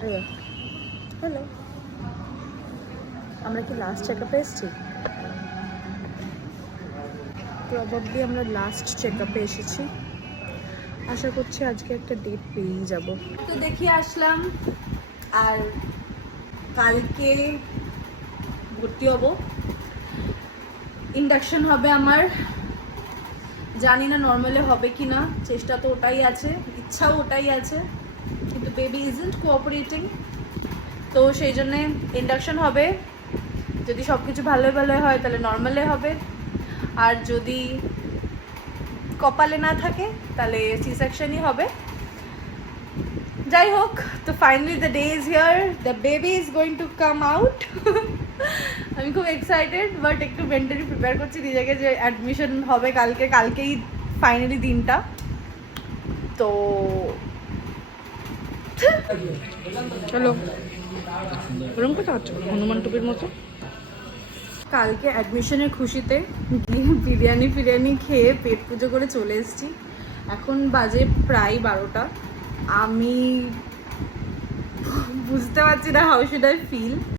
Hello, আমরা কি last check আপে এসেছি? প্রবাবলি আমরা লাস্ট চেক আপে এসেছি। আশা করছি আজকে একটা ডেট পেয়েই যাব। তো দেখি আসলাম, আর কালকে ভর্তি হব। ইন্ডাকশন হবে আমার, জানি না নর্মালে হবে কি না, চেষ্টা তো ওটাই আছে, ইচ্ছাও ওটাই আছে, কিন্তু বেবি ইজন্ট কোঅপারেটিং। তো সেই জন্যে ইন্ডাকশন হবে। যদি সব কিছু ভালো ভালো হয় তাহলে নর্মালে হবে, আর যদি কপালে না থাকে তাহলে সি সেকশনই হবে। যাই হোক, তো finally the day is here, the baby is going to come out. আমি খুব এক্সাইটেড, বাট একটু মেন্টালি প্রিপেয়ার করছি নিজেকে যে অ্যাডমিশন হবে কালকেই ফাইনালি দিনটা। তো চলো, ওরকম কথা হচ্ছে হনুমান টুপির মতো। কালকে অ্যাডমিশনের খুশিতে বিরিয়ানি খেয়ে পেট পুজো করে চলে এসেছি। এখন বাজে প্রায় 12টা। আমি বুঝতে পারছি না হাউ শুড আই ফিল।